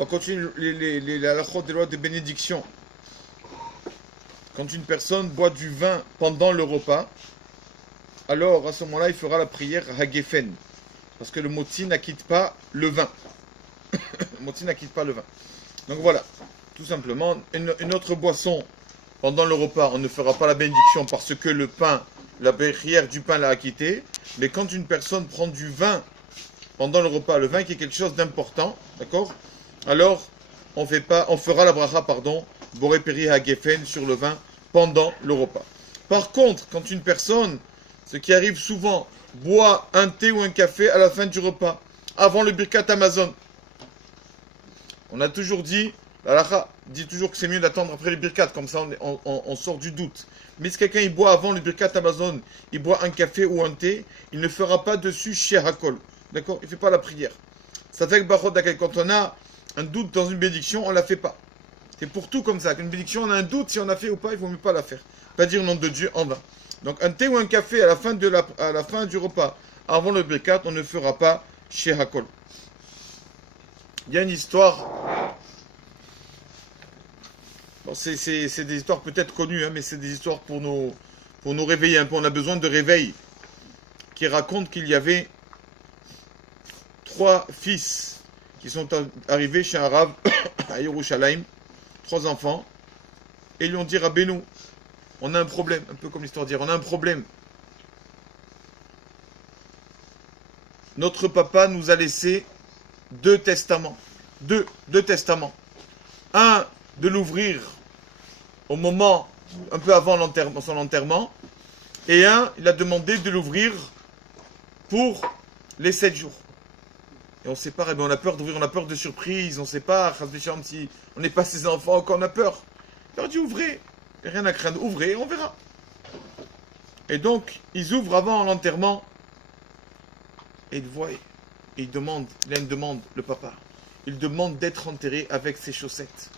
On continue la halachot des lois de bénédiction. Quand une personne boit du vin pendant le repas, alors à ce moment-là, il fera la prière Hagefen. Parce que le moti n'acquitte pas le vin. Le moti n'acquitte pas le vin. Donc voilà, tout simplement, une autre boisson pendant le repas, on ne fera pas la bénédiction parce que le pain, la prière du pain l'a acquitté. Mais quand une personne prend du vin pendant le repas, le vin qui est quelque chose d'important, d'accord? Alors, on fera la bracha, Boré Peri Hagefen sur le vin pendant le repas. Par contre, quand une personne, ce qui arrive souvent, boit un thé ou un café à la fin du repas, avant le Birkat Amazon, on a toujours dit, l'halakha dit toujours que c'est mieux d'attendre après le Birkat, comme ça on sort du doute. Mais si quelqu'un il boit avant le Birkat Amazon, il boit un café ou un thé, il ne fera pas dessus Shir Hakol. D'accord? Il ne fait pas la prière. Ça fait que quand on a un doute dans une bénédiction, on ne la fait pas. C'est pour tout comme ça. Qu'une bénédiction, on a un doute si on a fait ou pas, il ne vaut mieux pas la faire. Pas dire nom de Dieu en vain. Donc un thé ou un café à la fin du repas, avant le Birkat, on ne fera pas Shir Hakol. Il y a une histoire. Bon, c'est des histoires peut-être connues, hein, mais c'est des histoires pour nous réveiller un peu. On a besoin de réveil. Qui raconte qu'il y avait 3 fils qui sont arrivés chez un Rav à Yerushalayim, 3 enfants, et ils lui ont dit Rabbeinu, on a un problème, un peu comme l'histoire dit, on a un problème. Notre papa nous a laissé 2 testaments. Deux testaments. Un de l'ouvrir au moment, un peu avant son enterrement, et un, il a demandé de l'ouvrir pour les 7 jours. Et on sépare, on a peur d'ouvrir, on a peur de surprise, on sépare, si on n'est pas ses enfants encore, on a peur. Il leur dit ouvrez, rien à craindre, ouvrez, on verra. Et donc, ils ouvrent avant l'enterrement, et ils voient, et ils demandent, il a une demande, le papa. Il demande d'être enterré avec ses chaussettes.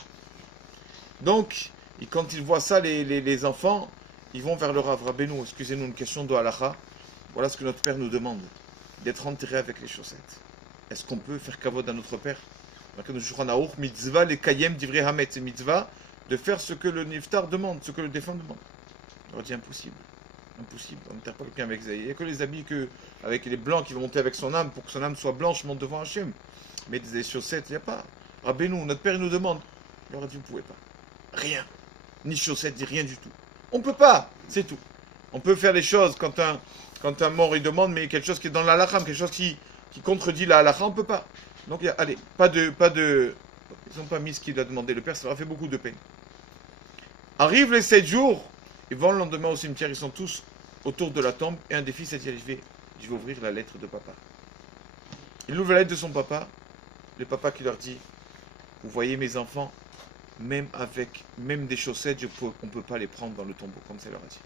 Donc, quand ils voient ça, les enfants, ils vont vers le Rav. Rabbeinu, excusez-nous, une question de halakha. Voilà ce que notre père nous demande, d'être enterré avec les chaussettes. Est-ce qu'on peut faire kavod à notre père? Mitzvah, les kayem divrei hamet, c'est mitzvah de faire ce que le niftar demande, ce que le défunt demande. On leur dit impossible. Impossible. On n'enterre pas quelqu'un avec ça. Il n'y a que les habits avec les blancs qui vont monter avec son âme pour que son âme soit blanche, monte devant Hachem. Mais des chaussettes, il n'y a pas. Rabbeinu, notre père, il nous demande. Il leur a dit, vous ne pouvez pas. Rien. Ni chaussettes, ni rien du tout. On ne peut pas. C'est tout. On peut faire les choses quand un mort il demande, mais quelque chose qui est dans la halakha, quelque chose qui contredit la halakha, on ne peut pas. Donc, allez, pas de. Ils n'ont pas mis ce qu'il a demandé. Le père, ça leur a fait beaucoup de peine. Arrivent les 7 jours, ils vont le lendemain au cimetière, ils sont tous autour de la tombe, et un des fils a dit, je vais ouvrir la lettre de papa. Il ouvre la lettre de son papa, le papa qui leur dit, vous voyez mes enfants, même des chaussettes, on ne peut pas les prendre dans le tombeau, comme ça leur a dit.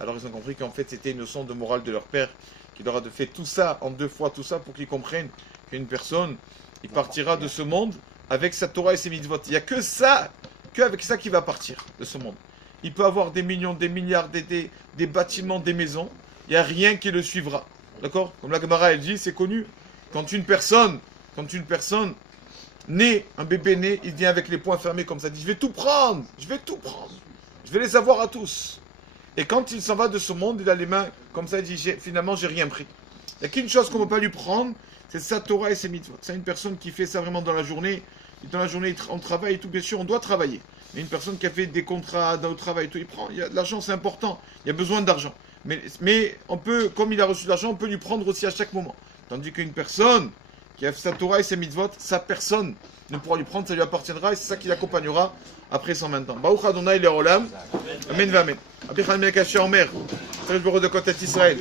Alors ils ont compris qu'en fait c'était une leçon de morale de leur père, qui leur a fait tout ça, en 2 fois tout ça, pour qu'ils comprennent qu'une personne, il partira de ce monde avec sa Torah et ses mitzvot. Il n'y a que ça, qu'avec ça qu'il va partir de ce monde. Il peut avoir des millions, des milliards, des bâtiments, des maisons, il n'y a rien qui le suivra. D'accord? Comme la Gemara elle dit, c'est connu. Quand une personne naît, un bébé né, il vient avec les poings fermés comme ça, il dit, je vais tout prendre, je vais les avoir à tous. Et quand il s'en va de ce monde, il a les mains comme ça, il dit, finalement, j'ai rien pris. Il n'y a qu'une chose qu'on ne peut pas lui prendre, c'est sa Torah et ses mitzvot. C'est une personne qui fait ça vraiment dans la journée. Dans la journée, on travaille et tout, bien sûr, on doit travailler. Mais une personne qui a fait des contrats dans le travail, tout, l'argent, c'est important. Il y a besoin d'argent. Mais on peut, comme il a reçu de l'argent, on peut lui prendre aussi à chaque moment. Tandis qu'une personne qui a fait sa Torah et ses mitzvot, sa personne ne pourra lui prendre, ça lui appartiendra et c'est ça qui l'accompagnera après 120 ans. Baruch Adonai Le'olam. Amen v'amen. Abdi Chaim Melech Asher Omer. Tzarech Boro de Kotet Israël.